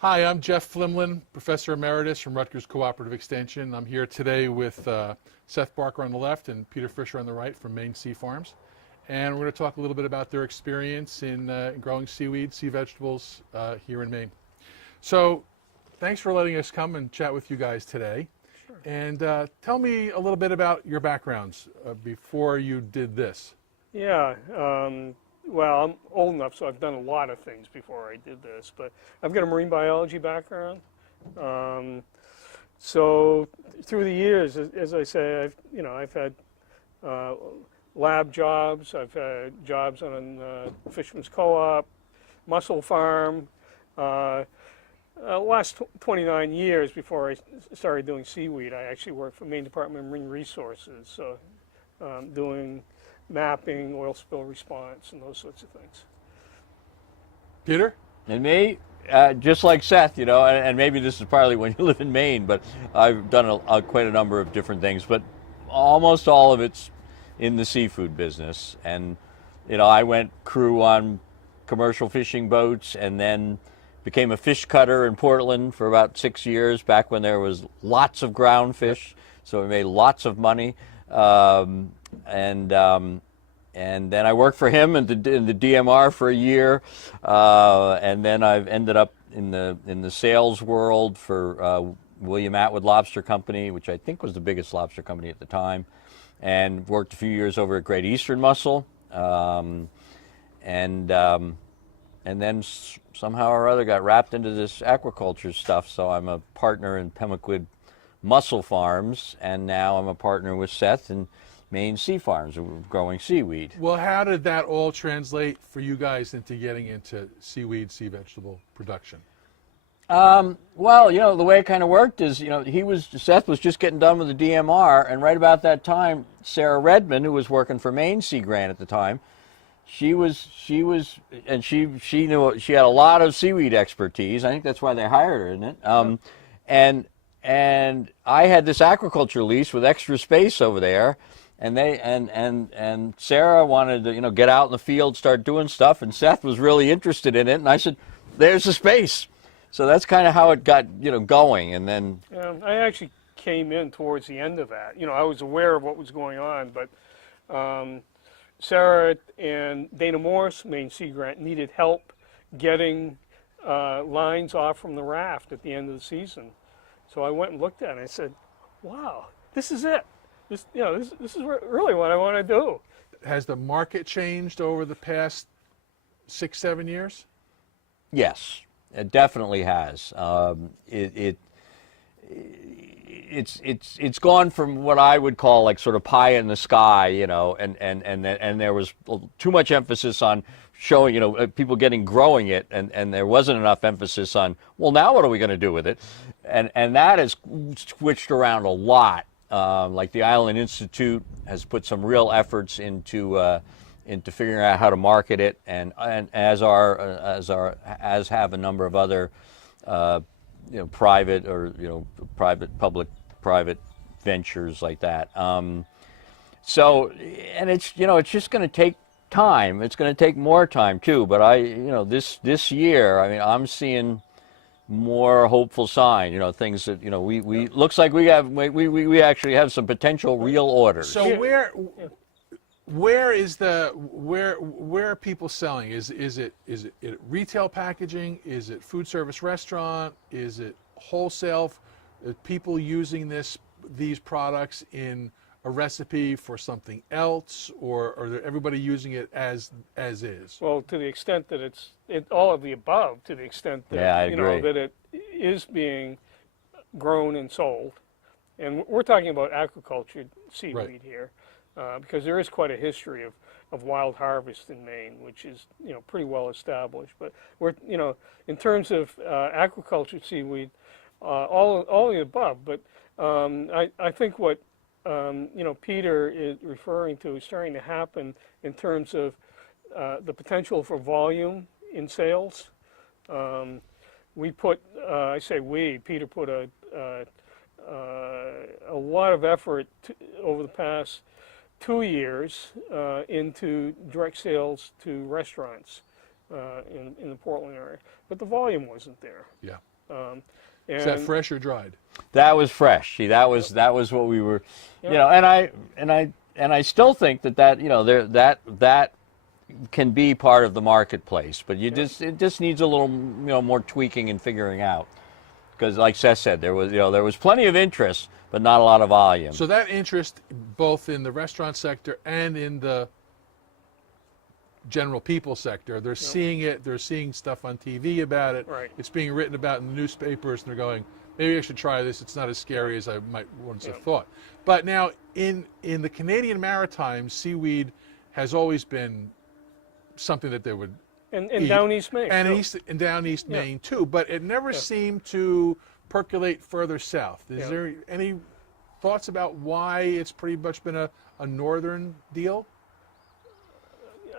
Hi, I'm Jeff Flimlin, Professor Emeritus from Rutgers Cooperative Extension. I'm here today with Seth Barker on the left and Peter Fisher on the right from Maine Sea Farms. And we're going to talk a little bit about their experience in growing seaweed, sea vegetables here in Maine. So thanks for letting us come and chat with you guys today. Sure. And tell me a little bit about your backgrounds before you did this. Yeah, well, I'm old enough, so I've done a lot of things before I did this, but I've got a marine biology background. So through the years, as I say, I've had lab jobs, I've had jobs on Fisherman's Co-op, mussel farm. Last 29 years before I started doing seaweed, I actually worked for Maine Department of Marine Resources, so doing mapping, oil spill response, and those sorts of things. Peter? And me, just like Seth, and maybe this is partly when you live in Maine, but I've done quite a number of different things, but almost all of it's in the seafood business. And, I went crew on commercial fishing boats and then became a fish cutter in Portland for about 6 years, back when there was lots of ground fish, so we made lots of money. And then I worked for him in the DMR for a year, and then I've ended up in the sales world for William Atwood Lobster Company, which I think was the biggest lobster company at the time, and worked a few years over at Great Eastern Mussel, and then somehow or other got wrapped into this aquaculture stuff. So I'm a partner in Pemaquid Mussel Farms, and now I'm a partner with Seth in Maine Sea Farms, growing seaweed. Well, how did that all translate for you guys into getting into seaweed, sea vegetable production? Well, the way it kind of worked is, Seth was just getting done with the DMR, and right about that time, Sarah Redmond, who was working for Maine Sea Grant at the time, she knew she had a lot of seaweed expertise. I think that's why they hired her, isn't it? And I had this aquaculture lease with extra space over there, and Sarah wanted to get out in the field, start doing stuff, and Seth was really interested in it, and I said, "There's the space." So that's kind of how it got going, and then I actually came in towards the end of that. I was aware of what was going on, but Sarah and Dana Morse, Maine Sea Grant, needed help getting lines off from the raft at the end of the season. So I went and looked at it and I said, wow, this is it. This is really what I want to do. Has the market changed over the past 6-7 years? Yes, it definitely has. It's gone from what I would call like sort of pie in the sky, and there was too much emphasis on showing, people growing it, and there wasn't enough emphasis on, well, now what are we going to do with it? And that has switched around a lot. Like the Island Institute has put some real efforts into figuring out how to market it, and as have a number of other private or public-private ventures like that. So, and it's just going to take time. It's going to take more time too. But this year, I'm seeing more hopeful sign. Things that we looks like we actually have some potential real orders. So where are people selling? Is it retail packaging? Is it food service restaurant? Is it wholesale? Are people using these products in a recipe for something else, or are everybody using it as is? Well, to the extent that it's all of the above, to the extent that that it is being grown and sold, and we're talking about aquaculture seaweed here, because there is quite a history of wild harvest in Maine, which is pretty well established. But we're in terms of aquaculture seaweed, all of the above. But I think what Peter is referring to is starting to happen in terms of the potential for volume in sales. We put, Peter put a lot of effort over the past 2 years into direct sales to restaurants. in the Portland area, but the volume wasn't there. Yeah. And Is that fresh or dried? That was fresh. See, that was what we were, Yep. you know, and I still think that you know that can be part of the marketplace, but it just needs a little more tweaking and figuring out, because like Seth said, there was plenty of interest, but not a lot of volume. So that interest both in the restaurant sector and in the general people sector, they're seeing it, they're seeing stuff on TV about it, Right. it's being written about in the newspapers, and they're going, maybe I should try this, it's not as scary as I might once have thought. But now in the Canadian Maritimes, seaweed has always been something that they would and eat. down East Maine. And down East Maine too, but it never seemed to percolate further south. Is there any thoughts about why it's pretty much been a northern deal?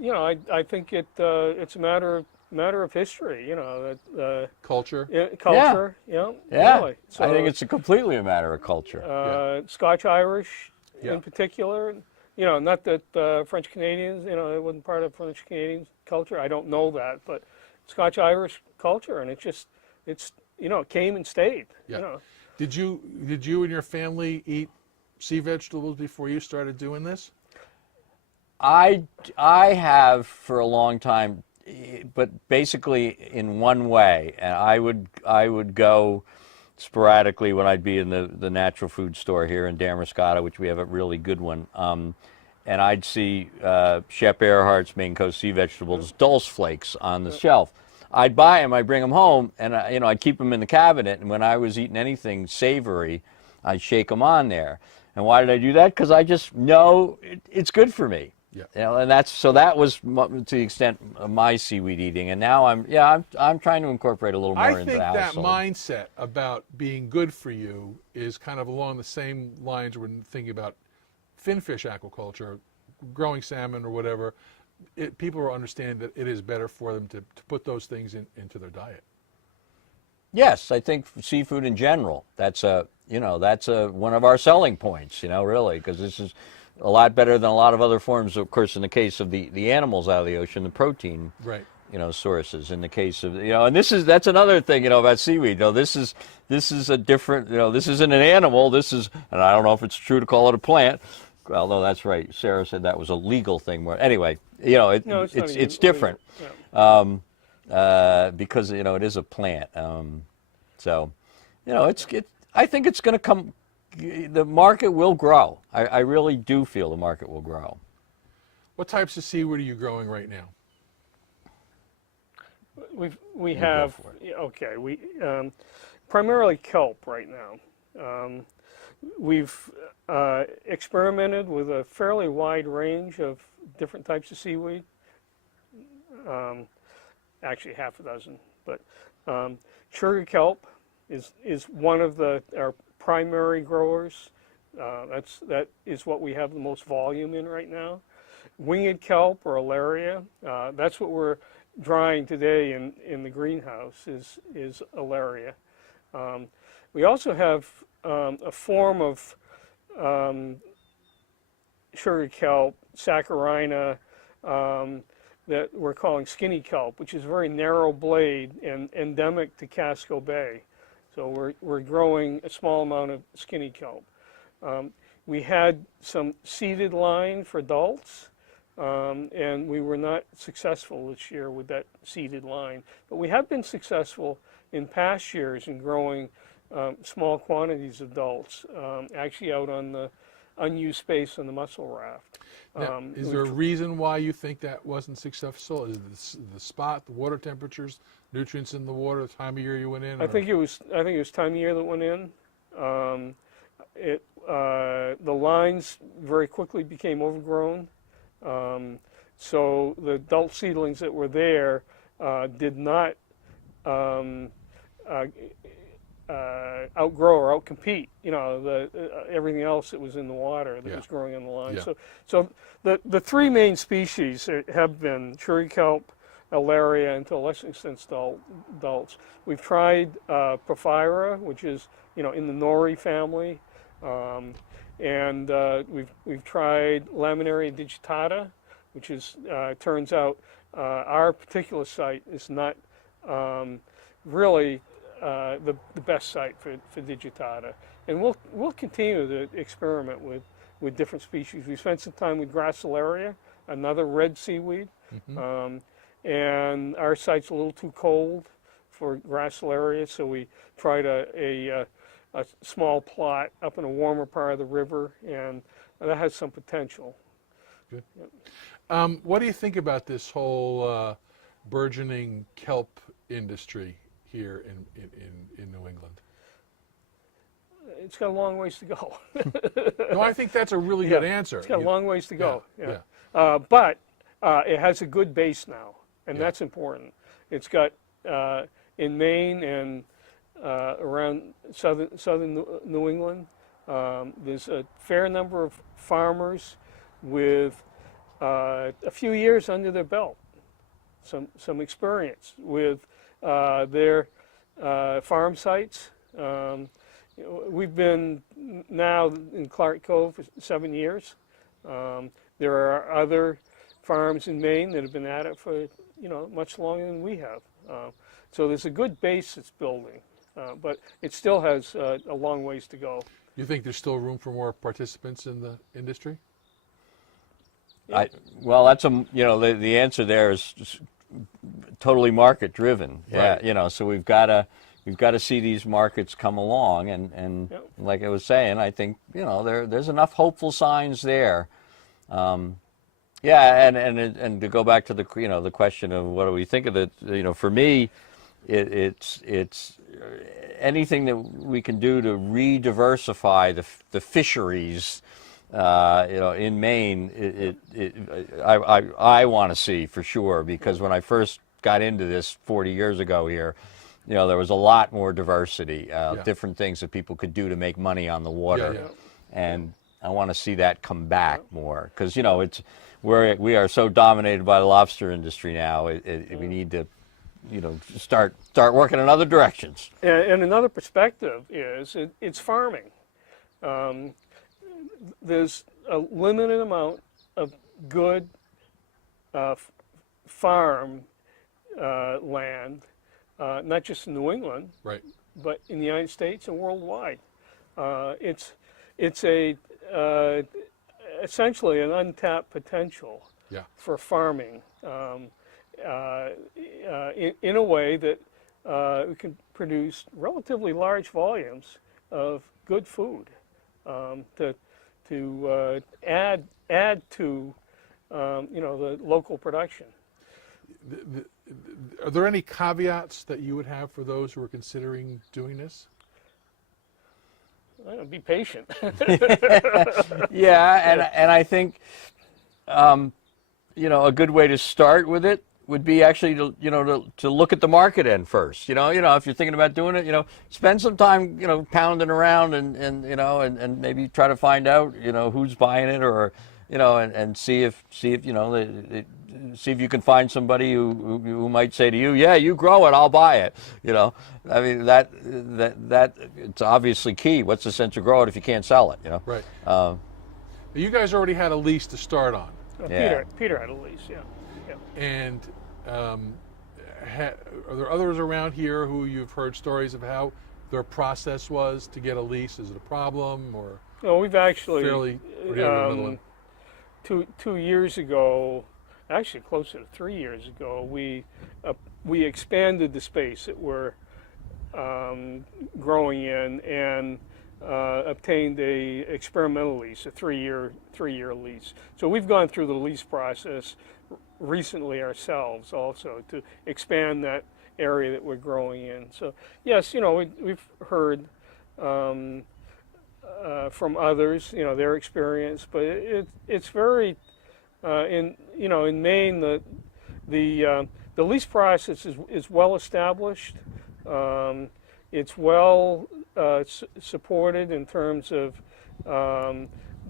You know, I think it's a matter of history. You know, that Culture. culture. Yeah. Really. So, I think it's completely a matter of culture. Scotch Irish Yeah. in particular. You know, not that French Canadians. You know, it wasn't part of French Canadian culture. I don't know that, but Scotch Irish culture, and it's it came and stayed. Yeah. You know. Did you and your family eat sea vegetables before you started doing this? I have for a long time, but basically in one way. And I would go sporadically when I'd be in the natural food store here in Damascotta, which we have a really good one. And I'd see Shep Earhart's Maine Coast Sea Vegetables Dulce Flakes on the shelf. I'd buy them, I'd bring them home, and I'd keep them in the cabinet. And when I was eating anything savory, I'd shake them on there. And why did I do that? Because I just know it's good for me. Yeah. You know, and that was to the extent of my seaweed eating. And now I'm trying to incorporate a little more into the household. I think that mindset about being good for you is kind of along the same lines when thinking about finfish aquaculture, growing salmon or whatever. People will understand that it is better for them to put those things into their diet. Yes, I think seafood in general, that's one of our selling points, really, because this is a lot better than a lot of other forms, of course, in the case of the animals out of the ocean, the protein, right. Sources. In the case of, and that's another thing, about seaweed. This is a different, this isn't an animal. And I don't know if it's true to call it a plant, although that's right. Sarah said that was a legal thing. Anyway, it's different. Because it is a plant. I think it's going to come. The market will grow. I really do feel the market will grow. What types of seaweed are you growing right now? We have primarily kelp right now. We've experimented with a fairly wide range of different types of seaweed. Actually, half a dozen, but sugar kelp is one of our primary growers. That is what we have the most volume in right now. Winged kelp or alaria, that's what we're drying today in the greenhouse is alaria. We also have a form of sugar kelp, saccharina, that we're calling skinny kelp, which is a very narrow blade and endemic to Casco Bay. So we're growing a small amount of skinny kelp. We had some seeded line for adults, and we were not successful this year with that seeded line. But we have been successful in past years in growing small quantities of adults, actually out on the unused space on the mussel raft. Now, is there a reason why you think that wasn't successful? Is it the spot, the water temperatures, nutrients in the water, the time of year you went in? I think it was time of year that went in. The lines very quickly became overgrown, so the adult seedlings that were there did not outgrow or outcompete, everything else that was in the water that was growing on the line. Yeah. So the three main species have been sugar kelp, alaria, and to a lesser extent adults. We've tried Porphyra, which is in the nori family, and we've tried Laminaria digitata, which is, turns out, our particular site is not really the best site for digitata. And we'll continue to experiment with different species. We spent some time with Gracilaria, another red seaweed, and our site's a little too cold for Gracilaria, so we tried a small plot up in a warmer part of the river, and that has some potential. Good. What do you think about this whole burgeoning kelp industry here in New England? It's got a long ways to go. No, I think that's a really good answer. It's got a long ways to go. Yeah. But it has a good base now, and that's important. It's got in Maine and around southern New England, there's a fair number of farmers with a few years under their belt, some experience with their farm sites. We've been now in Clark Cove for 7 years. There are other farms in Maine that have been at it for much longer than we have. So there's a good base that's building, but it still has a long ways to go. You think there's still room for more participants in the industry? Well, that's the answer there is totally market driven. Right. Yeah, so we've got to see these markets come along, and like I was saying, I think there's enough hopeful signs there. Yeah, and to go back to the the question of what do we think of it, for me, it's anything that we can do to re-diversify the fisheries. In Maine, I want to see for sure, because when I first got into this 40 years ago here, there was a lot more diversity, different things that people could do to make money on the water, and I want to see that come back more, because we are so dominated by the lobster industry now. We need to start working in other directions. And another perspective is it's farming. There's a limited amount of good farm land, not just in New England, right, but in the United States and worldwide. It's essentially an untapped potential for farming in a way that we can produce relatively large volumes of good food to add to the local production. Are there any caveats that you would have for those who are considering doing this? Be patient. Yeah, and I think a good way to start with it would be actually to look at the market end first. If you're thinking about doing it, spend some time pounding around and maybe try to find out who's buying it, or and see if you can find somebody who might say to you, yeah, you grow it, I'll buy it. I mean that it's obviously key. What's the sense of grow it if you can't sell it? Right. You guys already had a lease to start on. Peter had a lease, yeah. And are there others around here who you've heard stories of how their process was to get a lease? Is it a problem, or? No, we've actually fairly 2 years ago, actually closer to 3 years ago, we expanded the space that we're growing in, and obtained a experimental lease, a three-year lease. So we've gone through the lease process recently ourselves also to expand that area that we're growing in. So yes, we've heard from others, their experience, but it's very in Maine the lease process is well established. It's well supported in terms of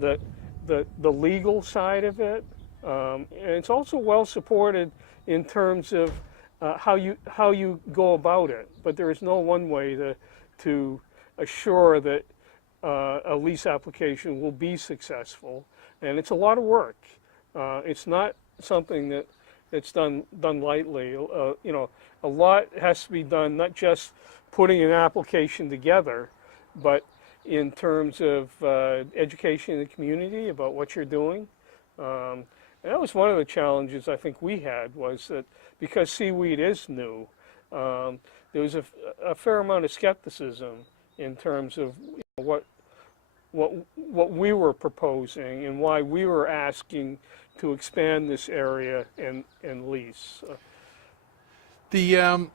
the legal side of it, and it's also well supported in terms of how you go about it. But there is no one way to assure that a lease application will be successful, and it's a lot of work. It's not something that's done lightly. You know, a lot has to be done, not just putting an application together, but in terms of education in the community about what you're doing. And that was one of the challenges I think we had, was that because seaweed is new, there was a fair amount of skepticism in terms of, you know, what we were proposing and why we were asking to expand this area and lease. The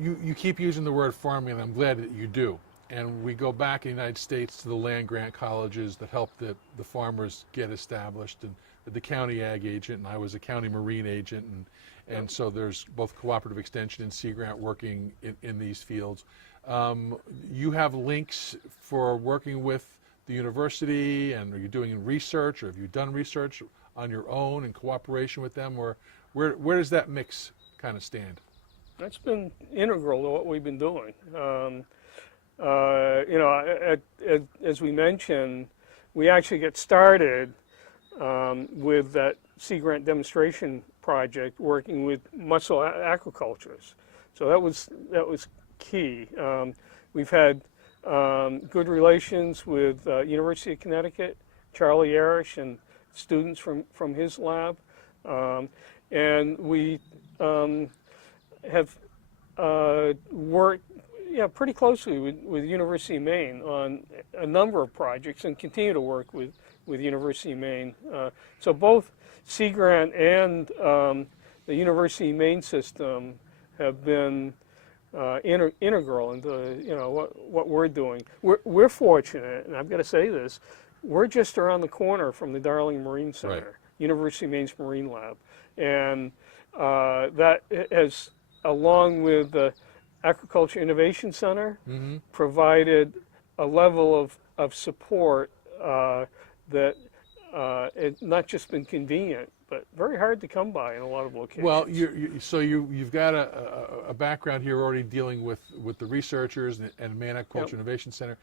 you keep using the word farming, and I'm glad that you do. And we go back in the United States to the land grant colleges that helped the farmers get established, and the county ag agent, and I was a county marine agent, and so there's both cooperative extension and sea grant working in these fields. You have links for working with the university, and are you doing research, or have you done research on your own in cooperation with them, or where does that mix kind of stand? That's been integral to what we've been doing. You know, as we mentioned, we actually get started with that sea grant demonstration project working with mussel aquacultures. So that was key. We've had good relations with University of Connecticut, Charlie Arish, and students from his lab, and we have worked pretty closely with University of Maine on a number of projects, and continue to work with University of Maine. So both Sea Grant and the University of Maine system have been integral into, you know, what we're doing. We're fortunate, and I've got to say this, we're just around the corner from the Darling Marine Center, right. University of Maine's Marine Lab, and that has, along with the Aquaculture Innovation Center, provided a level of support that it's not just been convenient, but very hard to come by in a lot of locations. Well, you've got a background here already dealing with the researchers and Maine Aquaculture Innovation Center.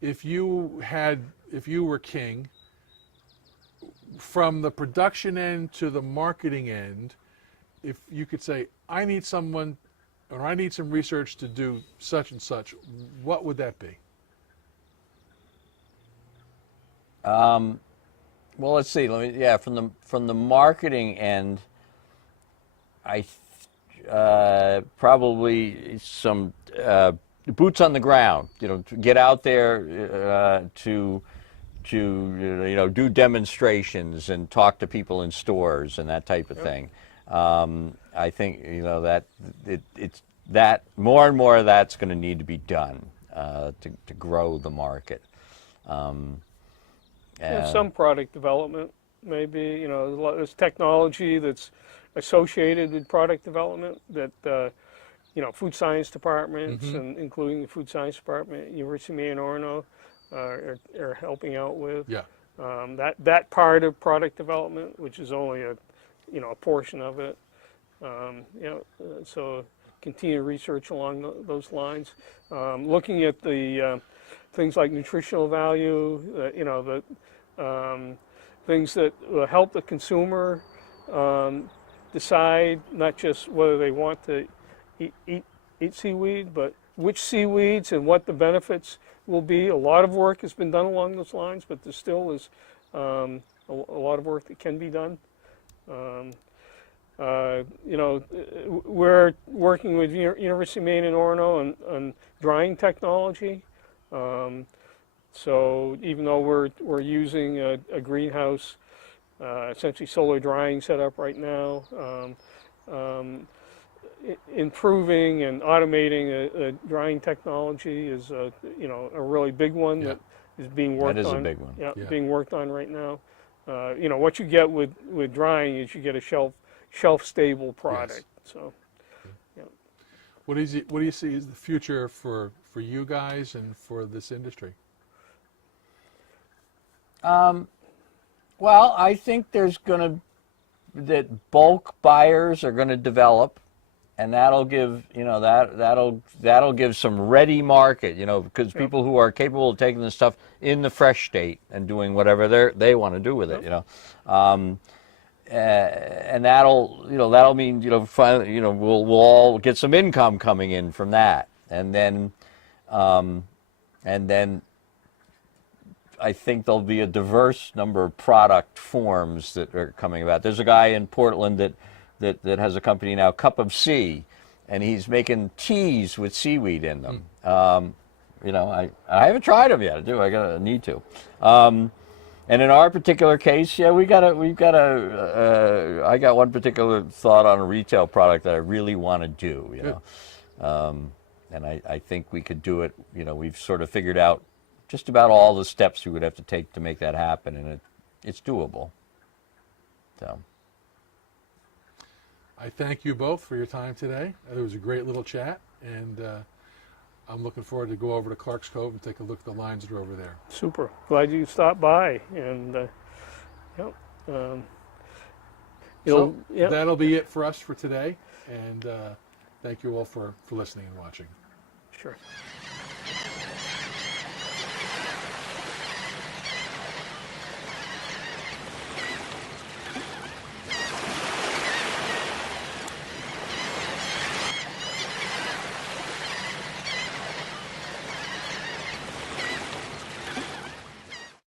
If you were king, from the production end to the marketing end, if you could say, I need someone, or I need some research to do such and such, what would that be? Well, let's see. From the marketing end, probably some boots on the ground. You know, to get out there to you know, do demonstrations and talk to people in stores and that type of thing. I think, you know, that it's that more and more of that's going to need to be done to grow the market. Some product development, maybe. You know, there's technology that's associated with product development that you know, food science departments, and including the food science department at University of Maine Orono are helping out with. Yeah. That part of product development, which is only a portion of it. So continue research along those lines. Looking at the things like nutritional value, you know, the things that will help the consumer decide not just whether they want to eat seaweed, but which seaweeds and what the benefits will be. A lot of work has been done along those lines, but there still is a lot of work that can be done. You know, we're working with University of Maine in Orono on drying technology. So even though we're using a greenhouse, essentially solar drying setup right now, improving and automating a drying technology is a really big one that is being worked on. That is a big one. Yeah, being worked on right now. You know, what you get with drying is you get a shelf stable product. Yes. So, yeah. What do you see as the future for you guys and for this industry? Well, I think that bulk buyers are going to develop, and that'll give, you know, that'll give some ready market, you know, because people who are capable of taking this stuff in the fresh state and doing whatever they want to do with it, you know. and that'll mean finally we'll all get some income coming in from that, and then I think there'll be a diverse number of product forms that are coming about. There's a guy in Portland that has a company now, Cup of Sea, and he's making teas with seaweed in them. I haven't tried them yet. I need to. And in our particular case, I got one particular thought on a retail product that I really want to do. And I think we could do it. We've sort of figured out just about all the steps we would have to take to make that happen, and it's doable. So. I thank you both for your time today. It was a great little chat, and I'm looking forward to go over to Clark's Cove and take a look at the lines that are over there. Super. Glad you stopped by. And that'll be it for us for today. And thank you all for listening and watching. Sure.